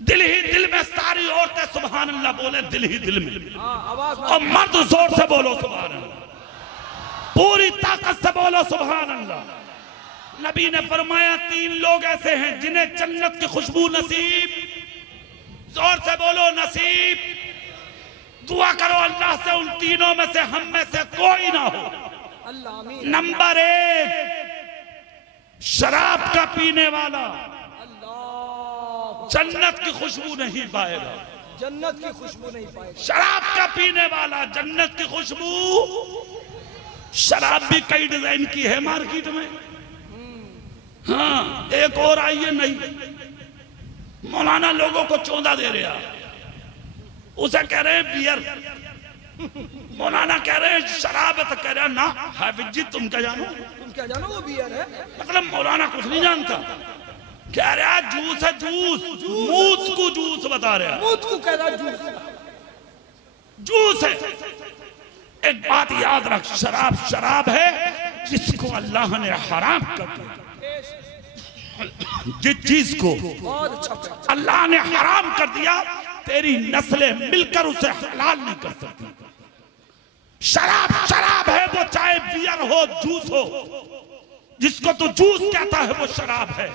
दिल ही दिल में सारी औरतें सुभान अल्लाह बोले, दिल ही दिल में। आवाज और मर्द जोर से बोलो सुभान अल्लाह, पूरी ताकत से बोलो सुभान अल्लाह। नबी ने फरमाया 3 लोग ऐसे हैं जिन्हें जन्नत की खुशबू नसीब, जोर से बोलो नसीब। दुआ करो अल्लाह से उन तीनों में से हम में से कोई ना हो। अल्लाह आमीन। नंबर 1 शराब का पीने वाला अल्लाह। जन्नत की खुशबू नहीं पाएगा। जन्नत की खुशबू नहीं पाएगा। शराब का पीने वाला जन्नत की खुशबू। शराब भी कई डिजाइन की है मार्केट में। हाँ, एक और आई है नहीं, मौलाना लोगों को चौंधा दे रहा है। उसे कह रहे हैं बियर, मौलाना कह रहे हैं शराब है, तो कह रहे हैं ना हाफिज जी तुम क्या जानो, तुम क्या जानो वो बियर है। मतलब मौलाना कुछ नहीं जानता। कह रहा है जूस है, जूस मूत को जूस बता रहा है, मूत को कह रहा जूस। जूस है। एक बात याद रख, शराब शराब है जिसको अल्लाह ने हराम कर दिया। जिस चीज को बहुत अच्छा। अल्लाह ने हराम कर दिया तेरी नस्लें मिलकर उसे हलाल नहीं कर सकती। शराब शराब है, वो चाहे बियर हो जूस हो, जिसको तो जूस कहता है वो शराब है।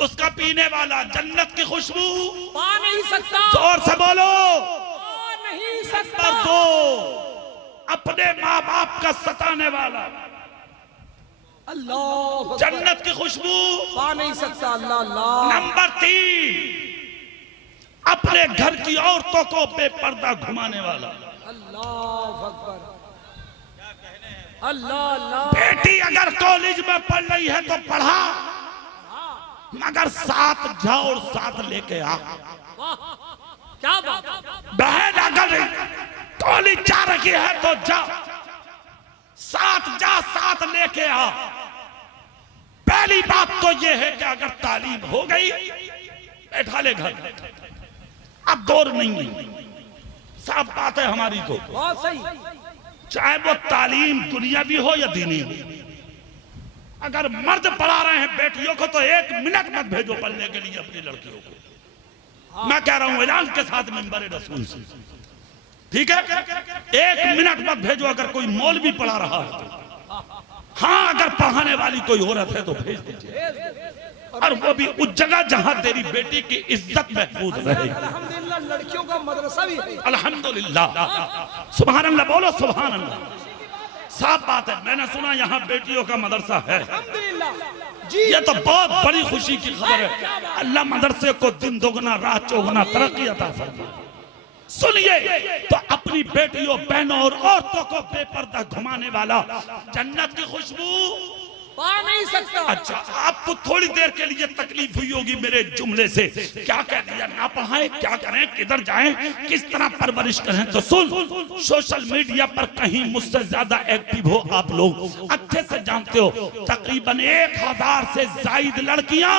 उसका पीने वाला जन्नत की खुशबू पा नहीं सकता। जोर से बोलो, पा नहीं सकता। नंबर 2 अपने माँ बाप का सताने वाला अल्लाह। जन्नत की खुशबू पा नहीं सकता। अल्लाह अल्लाह। नंबर 3 अपने घर की औरतों को बेपर्दा घुमाने वाला। अल्लाह अकबर। अल्लाह अल्लाह। बेटी अगर कॉलेज में पढ़ रही है तो पढ़ा, मगर साथ जाओ और साथ लेके आ। क्या बात। बहन अगर कॉलेज जा रही है तो जा, साथ जा, साथ लेके आ। पहली बात तो यह है कि अगर तालीम हो गई बैठा ले घर, अब दौर नहीं है। साफ बात है हमारी तो, बहुत सही। चाहे वो तालीम दुनियावी हो या दीनी हो। अगर मर्द पढ़ा रहे हैं बेटियों को तो 1 मिनट मत भेजो पढ़ने के लिए अपनी लड़कियों को। मैं कह रहा हूं ऐलान के साथ मिंबर रसूल से, ठीक है? 1 मिनट मत भेजो अगर कोई मौलवी पढ़ा रहा है तो। हाँ, अगर पढ़ाने वाली कोई औरत है तो भेज दीजिए, और वो भी उस जगह जहां तेरी बेटी की इज्जत महफूज रहे। अल्हम्दुलिल्लाह लड़कियों का मदरसा भी है। अल्हम्दुलिल्लाह, सुभान अल्लाह बोलो सुभान अल्लाह। साफ बात है, मैंने सुना यहाँ बेटियों का मदरसा है। अल्हम्दुलिल्लाह जी। ये तो बहुत बड़ी खुशी की खबर है। अल्लाह मदरसे को दिन दोगुना रात चौगुना तरक्की अता फरमाए। सुनिए, तो अपनी बेटियों बहनों और औरतों को बेपर्दा घुमाने वाला जन्नत की खुशबू पा नहीं सकता। अच्छा, आपको थोड़ी देर के लिए तकलीफ हुई होगी मेरे जुमले से। क्या कह दिया, ना पढ़ाएं, क्या करें, किधर जाएं, किस तरह परवरिश करें? तो सुन, सोशल मीडिया पर कहीं मुझसे ज्यादा एक्टिव हो आप लोग, अच्छे से जानते हो तकरीबन 1000 से ज्यादा लड़कियां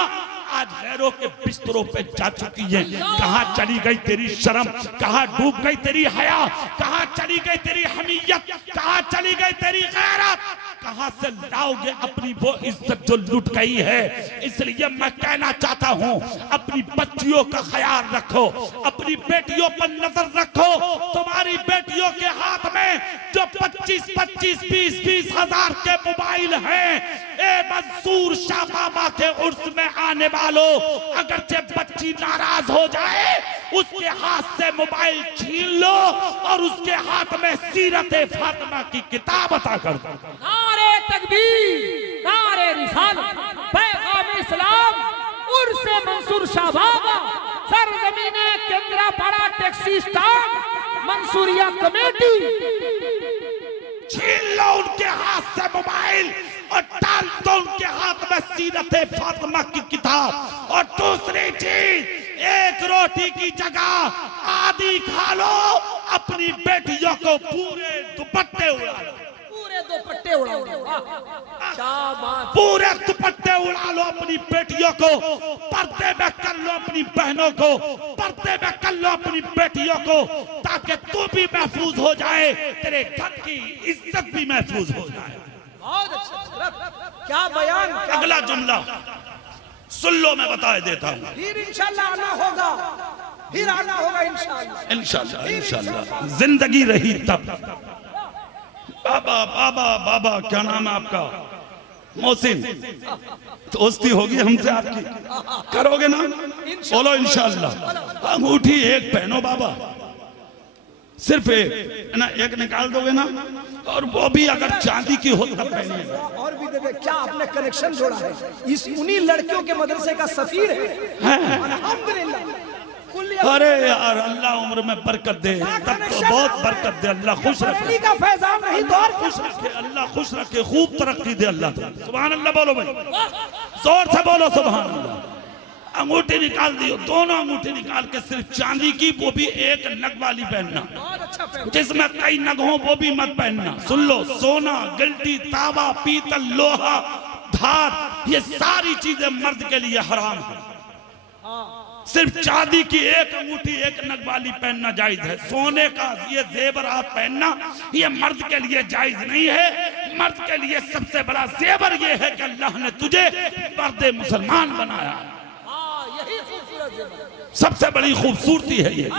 आज गैरों के बिस्तरों पे जा चुकी हैं। कहां चली गई तेरी शर्म, कहां डूब गई तेरी हया, कहां चली गई तेरी हमीयत, कहां चली गई तेरी गैरत? कहां से लाओगे अपनी वो इज्जत जो लुट गई है। इसलिए मैं कहना चाहता हूं, अपनी बच्चियों का ख्याल रखो, अपनी बेटियों पर नजर रखो। तुम्हारी बेटियों के हाथ में जो 25-25, 20-20 हजार के मोबाइल हैं, ए मंसूर शाह बाबा के उर्स में आने वालों, अगरचे बच्ची नाराज हो जाए, उसके हाथ से मोबाइल छीन लो और उसके हाथ में सीरत फातिमा की किताब अता कर दो। नारे तकबीर, नारे रिसालत, पैगाम इस्लाम, उर्से मंसूर शाह बाबा, सरजमीने Kendrapara taxi stand, Mansuria committee. छीन लो उनके हाथ से मोबाइल और डाल दो उनके हाथ में सीरत फातिमा की किताब। और दूसरी चीज, एक रोटी की जगह आधी खा लो, अपनी बेटियों को पूरे दुपट्टे उड़ा लो, पूरे दुपट्टे उड़ा लो। क्या बात, पूरे दुपट्टे उड़ा लो अपनी बेटियों को, पर्दे में कर लो अपनी बहनों को, पर्दे में कर लो अपनी बेटियों को, ताकि तू भी महफूज हो जाए, तेरे घर की इज्जत भी महफूज हो जाए। बहुत अच्छा, क्या बयान। अगला जुमला सुन लो, मैं बता देता हूँ। फिर इंशाल्लाह आना होगा, फिर आना होगा इंशाल्लाह, इंशाल्लाह, इंशाल्लाह जिंदगी रही तब। बाबा बाबा बाबा, क्या नाम है आपका? मोहसिन, दोस्ती होगी हमसे आपकी, करोगे ना? बोलो इंशाल्लाह। अंगूठी एक पहनो बाबा, सिर्फ एक ना, एक निकाल दोगे ना, और वो भी अगर चांदी की हो तब पहनिएगा। और भी दे दे। क्या आपने कनेक्शन जोड़ा है, इस उन्हीं लड़कियों के मदरसे का सफीर है। अल्हम्दुलिल्लाह। अरे यार, अल्लाह उम्र में बरकत दे, तब तो बहुत बरकत दे, अल्लाह खुश रखे, का फैजान नहीं तो और खुश रखे, अल्लाह खुश रखे, खूब तरक्की दे अल्लाह। सुभान अल्लाह बोलो भाई, जोर से बोलो सुभान अल्लाह। अंगूठी निकाल दियो, दोनों अंगूठी निकाल के सिर्फ चांदी की, वो भी एक नग वाली पहनना, जिसमें कई नग हो वो भी मत पहनना। सुन लो, सोना, गिल्टी, तावा, पीतल, लोहा, धार, ये सारी चीजें मर्द के लिए हराम है। सिर्फ चांदी की एक अंगूठी एक नग वाली पहनना जायज है। सोने का ये जेवरात पहनना ये मर्द के लिए जायज नहीं है। मर्द के लिए सबसे बड़ा जेवर ये है कि अल्लाह ने तुझे मर्द मुसलमान बनाया। सबसे बड़ी खूबसूरती है ये।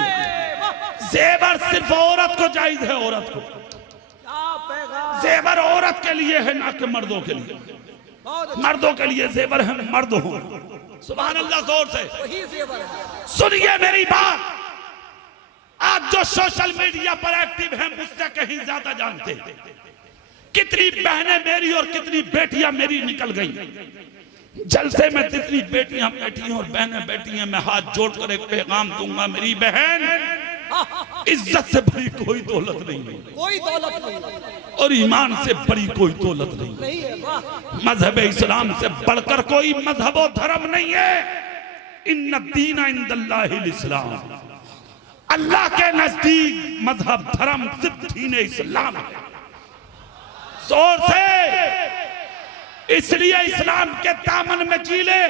जेवर सिर्फ औरत को जायज है, औरत को। जेवर औरत के लिए है, ना कि मर्दों के लिए। मर्दों के लिए जेवर है मर्द हो। सुभान अल्लाह, जोर से सुनिए मेरी बात। आज जो सोशल मीडिया पर एक्टिव हैं, मुझसे कहीं ज्यादा जानते हैं कितनी बहनें मेरी और कितनी बेटियां मेरी निकल गई। जलसे में जितनी बेटियां बैठी हैं और बहनें बैठी हैं, मैं हाथ जोड़कर एक पैगाम दूंगा, मेरी बहन, इज्जत से बड़ी कोई दौलत नहीं है, कोई दौलत नहीं, और ईमान से बड़ी कोई दौलत नहीं है। मजहब इस्लाम से बढ़कर कोई मजहब और धर्म नहीं है। इन्ना दीना इंदल्लाहिल इस्लाम, अल्लाह के नजदीक मजहब धर्म सिर्फ दीन इस्लाम है। जोर से, इसलिए इस्लाम के दामन में जी ले,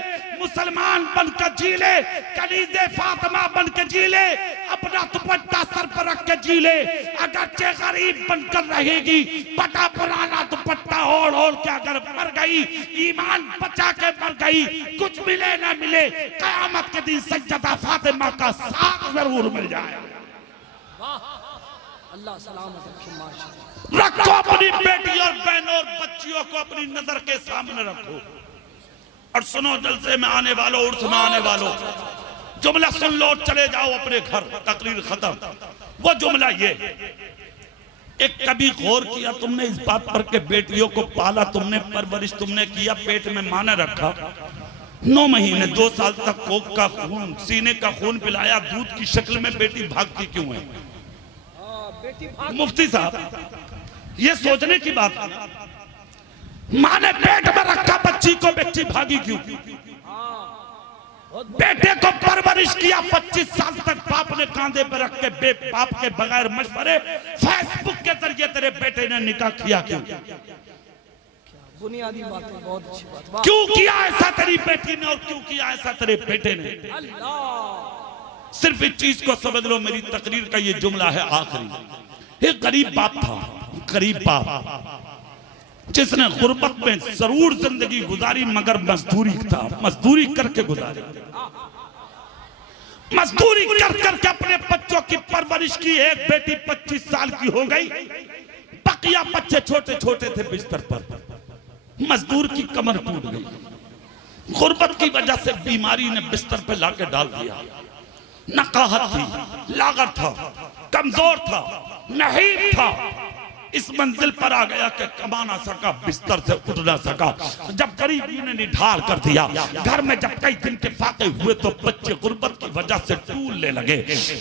मुसलमान बनकर जी ले, कनीज़े फातिमा बनकर जी ले, अपना दुपट्टा सर पर रख के जी ले। अगरचे गरीब बनकर रहेगी, बड़ा पुराना दुपट्टा ओढ़ के अगर मर गई, ईमान बचा के मर गई, कुछ मिले ना मिले, कयामत के दिन सज्जदा फातिमा का साथ जरूर मिल जाए। अल्लाह सलामत रखे। रखो अपनी बेटी और बहनों और बच्चियों को अपनी नजर के सामने रखो। और सुनो, जलसे में आने वालों, उर्स में आने वालों, जुमला सुन लो, चले जाओ अपने घर, तकरीर खत्म। वो जुमला ये, एक कभी गौर किया तुमने इस बात पर के बेटियों को पाला तुमने, परवरिश तुमने किया, पेट में मां ने रखा, 9 महीने 2 साल तक कोक का खून, सीने का खून पिलाया, दूध की शक्ल में, बेटी भागती क्यों है? मुफ्ती साहब, ये सोचने की बात है, मां ने पेट में रखा बच्ची को, बच्ची भागी क्यों? बेटे को परवरिश किया 25 साल तक, बाप ने कांधे पर रख के, बाप के बगैर मशवरे फेसबुक के जरिए तेरे बेटे ने निकाह किया क्यों? बुनियादी बात है, बहुत अच्छी बात। क्यों किया ऐसा तेरी बेटी ने और क्यों किया ऐसा तेरे बेटे ने? सिर्फ इस चीज को समझ लो, मेरी तकरीर का ये जुमला है आखिरी। एक गरीब बाप था, गरीब बाप, जिसने गुर्बत में जरूर जिंदगी गुजारी मगर मजदूरी करके गुजारी, मजदूरी कर करके अपने बच्चों की परवरिश की। एक बेटी 25 साल की हो गई, बकिया बच्चे छोटे छोटे थे बिस्तर पर। मजदूर की कमर टूट गई, गुर्बत की वजह से बीमारी ने बिस्तर पे लाके डाल दिया। नकाहत थी, लागत था, कमजोर था, नहीं था, इस मंजिल पर आ गया कि कमा ना सका, बिस्तर से उठ ना सका। जब गरीबी ने निढाल कर दिया, घर में जब कई दिन के फाके हुए तो बच्चे गुर्बत की वजह से टूटने लगे।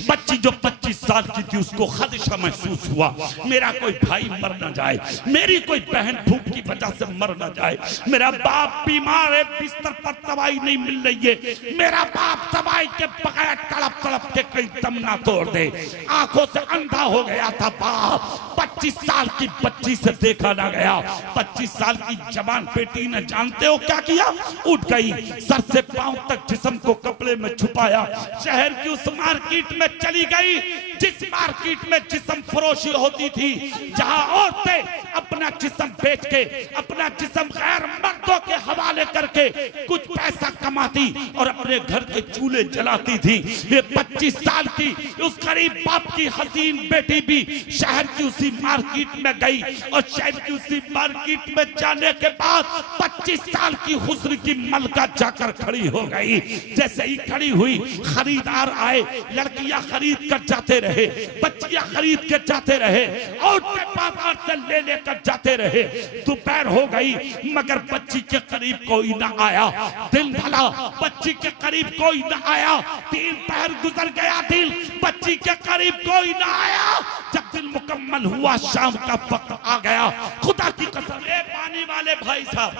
बच्ची जो 25 साल की थी उसको खदशा महसूस हुआ, मेरा कोई भाई मर ना जाए, मेरी कोई बहन भूख की वजह से मर ना जाए, मेरा बाप बीमार है, बिस्तर पर दवाई नहीं मिल रही है, मेरा बाप दवाई के बगैर तड़प तड़प के कई दम ना तोड़ दे। आंखों से अंधा हो गया था बाप। 25 साल की बच्ची से देखा ना गया। 25 साल की जवान बेटी ने जानते हो क्या किया? उठ गई, सर से पांव तक जिस्म को कपड़े में छुपाया, शहर की उस मार्केट में चली गई जिस मार्केट में जिस्म फरोशी होती थी, जहां औरतें अपना जिस्म बेच के, अपना जिस्म गैर मर्दों के हवाले करके कुछ पैसा कमाती और अपने घर के चूल्हे जलाती थी। ये 25 साल की उस गरीब बाप की हसीन बेटी भी शहर की उसी मार्केट में गई और शहर की उसी मार्केट में जाने के बाद 25 साल की हुस्न की मलका जाकर खड़ी हो गई। जैसे ही खड़ी हुई, खरीदार आए, लड़कियां खरीद कर जाते रहे, बच्चियां खरीद के जाते रहे, और बाजार से ले लेकर जाते रहे। दोपहर हो गई मगर बच्ची के करीब कोई ना आया। दिन ढला, बच्ची के करीब कोई ना आया। 3 पहर गुजर गया, दिन बच्ची के करीब कोई ना आया। जब दिन मुकम्मल हुआ, शाम का वक्त आ गया, खुदा की कसम, ए पानी वाले भाई साहब,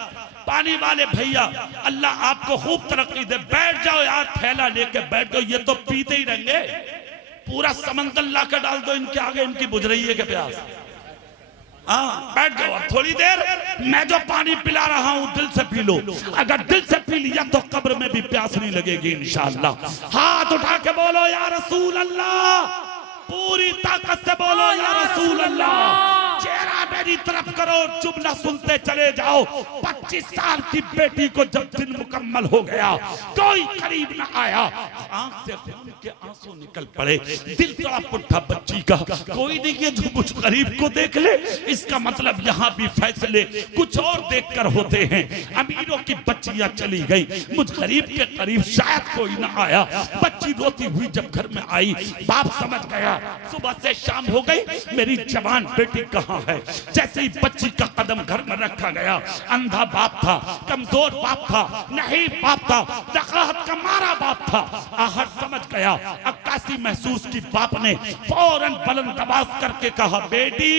पानी वाले भैया, अल्लाह आपको खूब तरक्की दे, बैठ जाओ यार, थैला लेके बैठ जाओ, ये तो पीते ही रहेंगे। पूरा समंदर ला कर डाल दो इनके आगे, इनकी बुझ रही है क्या प्यास? हाँ, बैठ जाओ और थोड़ी देर मैं जो पानी पिला रहा हूं दिल से पी लो। अगर दिल से पी लिया तो कब्र में भी प्यास नहीं लगेगी इंशाअल्लाह। हाथ उठा के बोलो या रसूल अल्लाह, पूरी ताकत से बोलो या रसूल अल्लाह। चेहरा मेरी तरफ करो, चुप ना सुनते चले जाओ। 25 साल की बेटी को जब दिन मुकम्मल हो गया, कोई करीब ना आया, आंख से खून के आंसू निकल पड़े, दिल तड़प उठा बच्ची का। कोई नहीं है जो कुछ गरीब को देख ले, इसका मतलब यहाँ भी फैसले कुछ और देखकर होते हैं। अमीरों की बच्चियां चली गई, मुझ गरीब के करीब शायद कोई ना आया। बच्ची रोती हुई जब घर में आई, बाप समझ गया सुबह से शाम हो गई, मेरी जवान बेटी कहाँ है। जैसे ही बच्ची का कदम घर में रखा गया, अंधा बाप था, कमजोर बाप था, नहीं बाप था, नकाहत का मारा बाप था। आहट समझ गया, अक्कासी महसूस की बाप ने फौरन बुलंद आवाज करके कहा, बेटी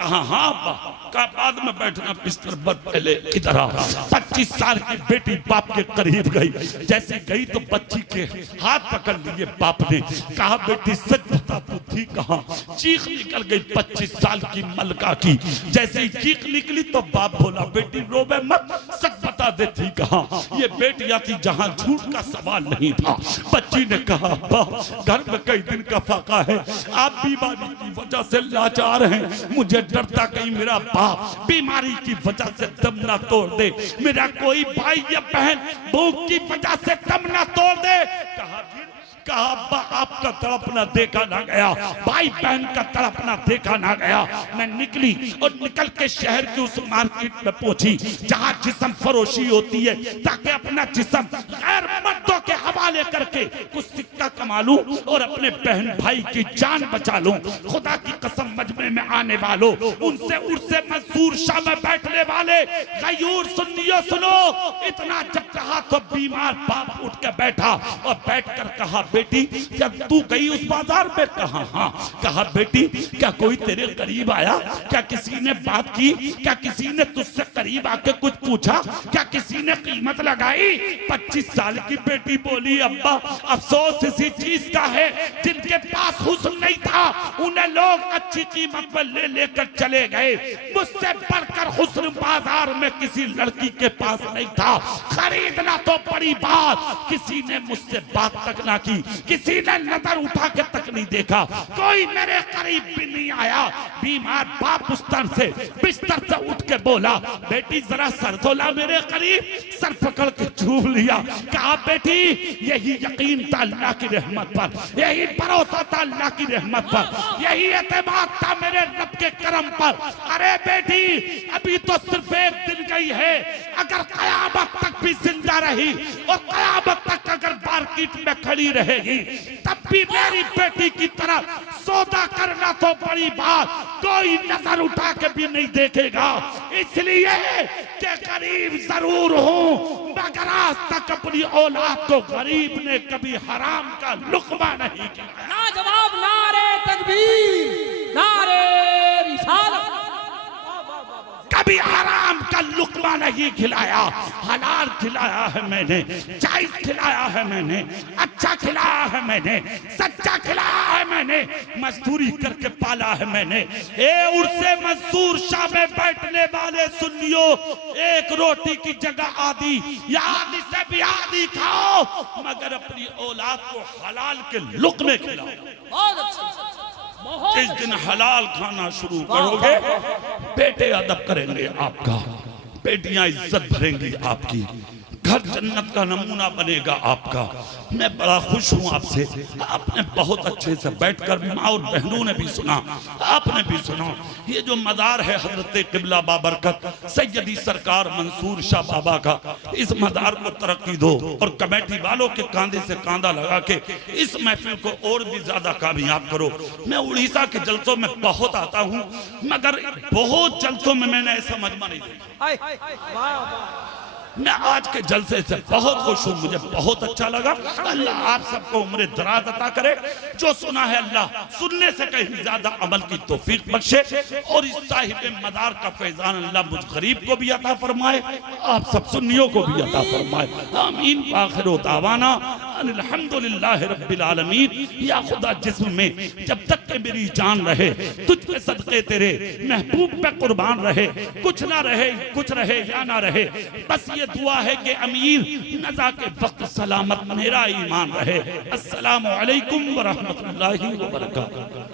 हाँ हाँ का बाद में बैठना, बिस्तर पर पहले इधर आ। 25 साल की बेटी बाप के करीब गई, जैसे गई तो बच्ची के हाथ पकड़ लिए बाप ने, कहा बेटी सच बता तू थी कहाँ? चीख निकल गई 25 साल की मलका की। जैसे ही चीख निकली तो बाप बोला, बेटी रोवे मत, सच बता दे थी कहाँ? ये बेटियां थी जहाँ झूठ का सवाल नहीं था। बच्ची ने कहा, बाप घर में कई दिन का फाका है, आप बीमारी की वजह से लाचार हैं, मुझे डरता कहीं मेरा बाप बीमारी की वजह से दम ना तोड़ दे, मेरा कोई भाई या बहन भूख की वजह से दम ना तोड़ दे। कहा आपका तड़पना देखा ना गया, भाई बहन का तड़पना देखा ना गया। मैं निकली और निकल के शहर की उस मार्केट में पहुंची जहां जिस्म फरोशी होती है, ताकि अपना जिस्म गैर मर्दों के हवाले करके कुछ सिक्का कमा लूं और अपने बहन भाई की जान बचा लूं। खुदा की कसम, मजमे में आने वालों, उनसे उर्से मंसूर शाह में बैठने वाले गयूर सुन्नियों, सुनो, इतना जब कहा तो बीमार बाप उठ के बैठा और बैठकर कहा, बेटी जब तू गई उस बाजार में? कहा हाँ। कहा बेटी क्या कोई तेरे करीब आया? क्या किसी ने बात की? क्या किसी ने तुझसे करीब आके कुछ पूछा? क्या किसी ने कीमत लगाई? 25 साल की बेटी बोली, अब्बा अफसोस इसी चीज का है, जिनके पास हुस्न नहीं था उन्हें लोग अच्छी कीमत पर ले लेकर चले गए। मुझसे बढ़कर हुस्न बाजार में किसी लड़की के पास नहीं था। खरीदना तो बड़ी बात, किसी ने मुझसे बात तक ना की, किसी ने नजर उठा के तक नहीं देखा, कोई मेरे करीब भी नहीं आया। बीमार बाप बिस्तर से उठ के बोला, बेटी जरा सर धोला मेरे करीब। सर पकड़ के चूम लिया, कहा बेटी यही यकीन था अल्लाह की रहमत पर, यही भरोसा था अल्लाह की रहमत पर, यही एतमाद था मेरे रब के करम पर। अरे बेटी अभी तो सिर्फ एक दिन गई है, अगर कयामत तक भी जिंदा रही और कयामत तक अगर मार्केट में खड़ी रहेगी तब भी मेरी बेटी की तरफ सौदा करना तो बड़ी बात, कोई नजर उठा के भी नहीं देखेगा। इसलिए कि गरीब जरूर हूं मगर आज तक अपनी औलाद को गरीब ने कभी हराम का लुक्मा नहीं किया। ना जवाब, नारे तकबीर, नारे रिसालत। कभी हराम का लुक्मा नहीं खिलाया, हलाल खिलाया है मैंने, जायज खिलाया है मैंने, अच्छा खिलाया है मैंने, सच्चा खिलाया है मैंने, मजदूरी करके पाला है मैंने। ए उर्से मंसूर शाह में बैठने वाले सुन्नियों, एक रोटी की जगह आधी या आधी से भी आधी खाओ मगर अपनी औलाद को हलाल के लुक्मे खिलाओ। बहुत अच्छा। जिस दिन हलाल खाना शुरू करोगे बेटे अदब करेंगे आपका, बेटियां इज्जत भरेंगी आपकी, घर जन्नत का नमूना बनेगा आपका। मैं बड़ा खुश हूँ आपसे, आपने बहुत अच्छे से बैठकर माँ और बहनों ने भी सुना, आपने भी सुना। ये जो मदार है हजरत किबला बाबरकत सैयदी सरकार मंसूर शाह बाबा का, इस मदार को तरक्की दो और कमेटी वालों के कांधे से कांधा लगा के इस महफिल को और भी ज्यादा कामयाब करो। मैं उड़ीसा के जलसों में बहुत आता हूँ मगर बहुत जलसों में मैंने ऐसा मजमा नहीं देखा। मैं आज के जलसे से बहुत खुश हूँ, मुझे बहुत अच्छा लगा। अल्लाह आप सबको उम्र दराज अता करे, जो सुना है अल्लाह सुनने से कहीं ज्यादा अमल की तौफीक बख्शे और इस साहिब मदार का फैजान अल्लाह मुझ गरीब को भी अता फरमाए, आप सब सुन्नियों को भी अता फरमाए। आमीन। आखिर दावाना अल्हम्दुलिल्लाह रब्बिल आलमीन। या खुदा जिस्म में जब तक के मेरी जान रहे तुझ पे सदके तेरे महबूब पे कुर्बान रहे, कुछ ना रहे कुछ रहे या ना रहे, बस ये दुआ है कि अमीर नज़ा के वक्त सलामत मेरा ईमान रहे। अस्सलामु अलैकुम व रहमतुल्लाहि व बरकातहू।